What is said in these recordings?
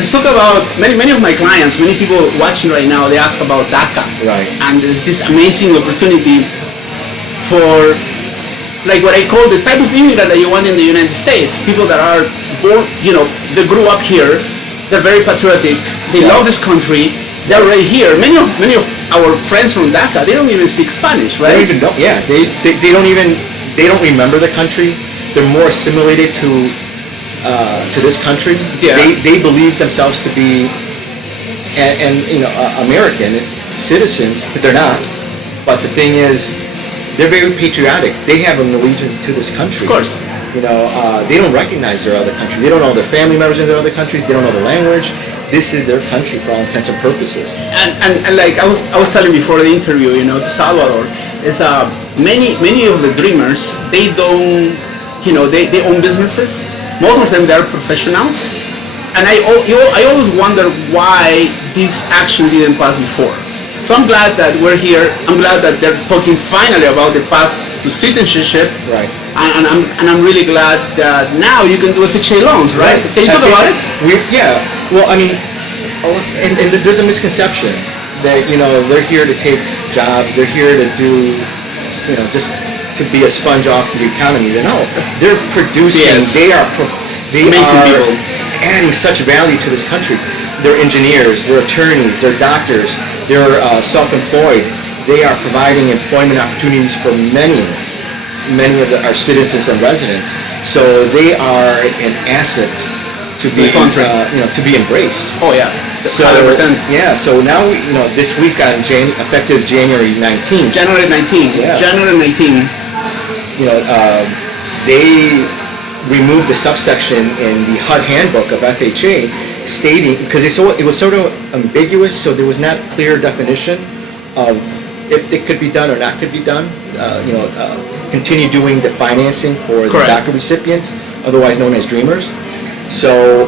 let's talk about many of my clients, many people watching right now, they ask about DACA. Right. And there's this amazing opportunity for like what I call the type of immigrant that you want in the United States. People that are born, they grew up here, they're very patriotic, they love this country, they're already here. Many of our friends from DACA, they don't even speak Spanish, right? They don't even know. Yeah, they don't remember the country. They're more assimilated to this country. Yeah. They believe themselves to be American citizens, but they're not. But the thing is, they're very patriotic. They have an allegiance to this country. Of course. They don't recognize their other country. They don't know their family members in their other countries. They don't know the language. This is their country for all intents and purposes. And like I was telling before the interview, to Salvador, is many of the dreamers, they don't, they own businesses. Most of them, they're professionals. And I always wonder why this action didn't pass before. So I'm glad that we're here. I'm glad that they're talking finally about the path to citizenship. Right. And I'm really glad that now you can do FHA loans, right? Can you talk about it? Yeah. Well, I mean, and there's a misconception that they're here to take jobs. They're here to do, just to be a sponge off the economy. They're producing. Yes. They are Amazing people. adding such value to this country. They're engineers, they're attorneys, they're doctors, they're self-employed. They are providing employment opportunities for many of our citizens and residents. So they are an asset to be to be embraced. Oh yeah. So 100%. yeah. So now this week on effective January 19th. January 19. Yeah. January 19. They removed the subsection in the HUD handbook of FHA stating, because it was sort of ambiguous, so there was not clear definition of if it could be done or not could be done. Continue doing the financing for the DACA recipients, otherwise known as dreamers. So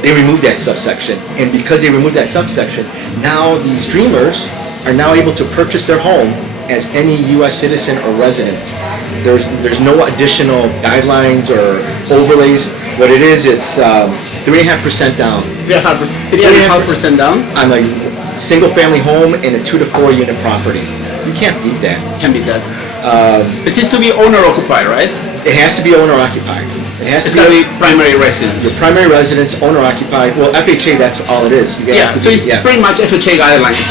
they removed that subsection, and because they removed that subsection, now these dreamers are now able to purchase their home as any U.S. citizen or resident. There's no additional guidelines or overlays. What it is, it's 3.5% down. 3.5% down on a single-family home in a 2 to 4 unit property. You can't beat that. Can't beat that. It needs to be owner-occupied, right? It has to be owner-occupied. It's got to be primary residence. Your primary residence, owner-occupied. Well, FHA, that's all it is. So it's pretty much FHA guidelines.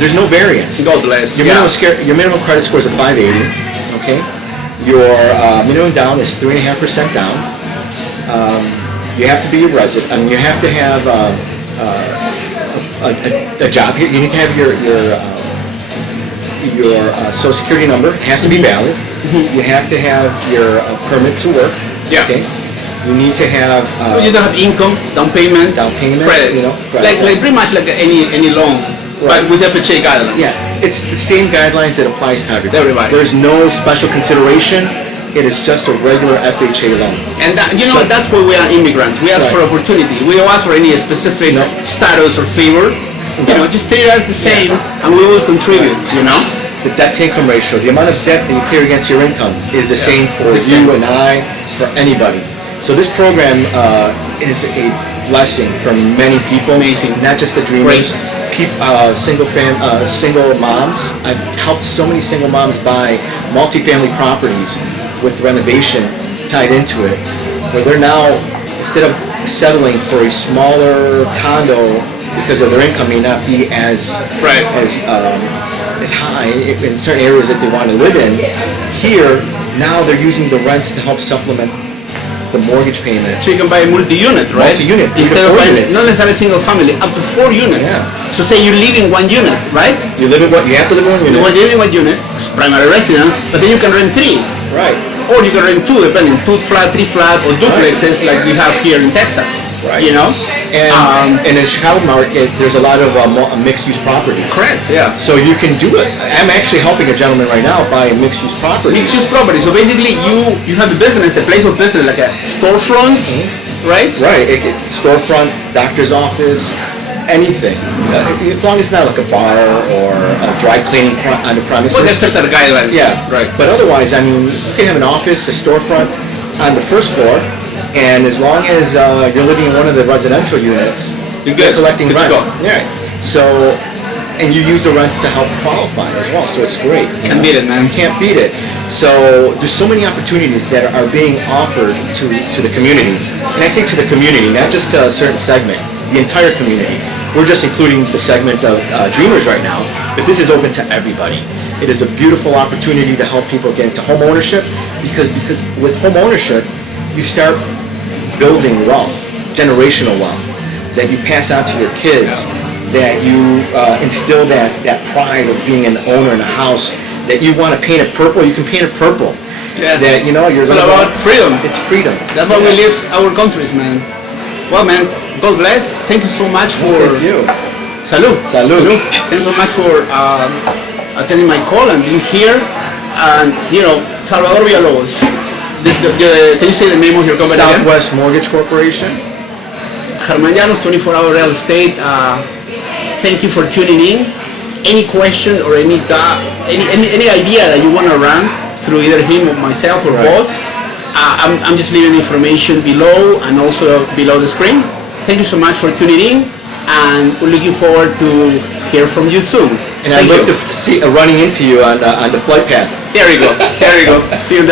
There's no variance. God bless. Your minimum credit score is a 580. Okay. Your minimum down is 3.5% down. You have to be a resident. I mean, you have to have a job here. You need to have your Social Security number. It has to be valid. You have to have your permit to work. Yeah. Okay. You need to have. You don't have income, down payment, credit. Credit. Like pretty much like any loan, but with FHA guidelines. Yeah. It's the same guidelines that applies to everybody. There's no special consideration. It is just a regular FHA loan. And that's why we are immigrants. We ask for opportunity. We don't ask for any specific status or favor. Just treat us the same, and we will contribute. The debt-to-income ratio, the amount of debt that you carry against your income is the same for you and I, for anybody. So this program is a blessing for many people. Amazing. Not just the dreamers. Single moms. I've helped so many single moms buy multifamily properties with renovation tied into it, where they're now, instead of settling for a smaller condo because of their income may not be as high in certain areas that they want to live in, here now they're using the rents to help supplement the mortgage payment. So you can buy a multi-unit, right? Multi-unit. Instead of buying, not necessarily single family, up to 4 units. Yeah. So say you live in 1 unit, right? You have to live in 1 unit. You live in 1 unit, primary residence, but then you can rent 3. Right. Or you can rent 2, depending, 2 flat, 3 flat, or duplexes like we have here in Texas. Right. And in the Chicago market, there's a lot of mixed-use properties. Correct. Yeah. So you can do it. I'm actually helping a gentleman right now buy a mixed-use property. Mixed-use property. So basically, you have a business, a place of business, like a storefront, right? Right. Storefront, doctor's office, anything. As long as it's not like a bar or a dry cleaning on the premises. Well, there's certain guidelines. Yeah. Right. But otherwise, I mean, you can have an office, a storefront on the first floor, And as long as you're living in one of the residential units, You're good. collecting Good to rent. go. Yeah. So, and you use the rents to help qualify as well. So it's great. Can't beat it, man. You can't beat it. So there's so many opportunities that are being offered to the community. And I say to the community, not just to a certain segment, the entire community. We're just including the segment of Dreamers right now, but this is open to everybody. It is a beautiful opportunity to help people get into home ownership because with home ownership, you start building wealth, generational wealth, that you pass out to your kids, that you instill that pride of being an owner in a house, that you want to paint it purple, you can paint it purple. Yeah. That, you know, you're It's all about freedom. It's freedom. That's why we live our countries, man. Well, man, God bless. Thank you so much for... Thank you. Salud. Salud. Thanks so much for attending my call and being here. And, you know, Salvador Villalobos. Can you say the name of your company again? Southwest Mortgage Corporation. Llanos, 24-hour real estate. Thank you for tuning in. Any question or any idea that you want to run through either him or myself or both, I'm just leaving the information below and also below the screen. Thank you so much for tuning in, and we're looking forward to hear from you soon. And I look to see running into you on the flight path. There you go. There you go. See you there.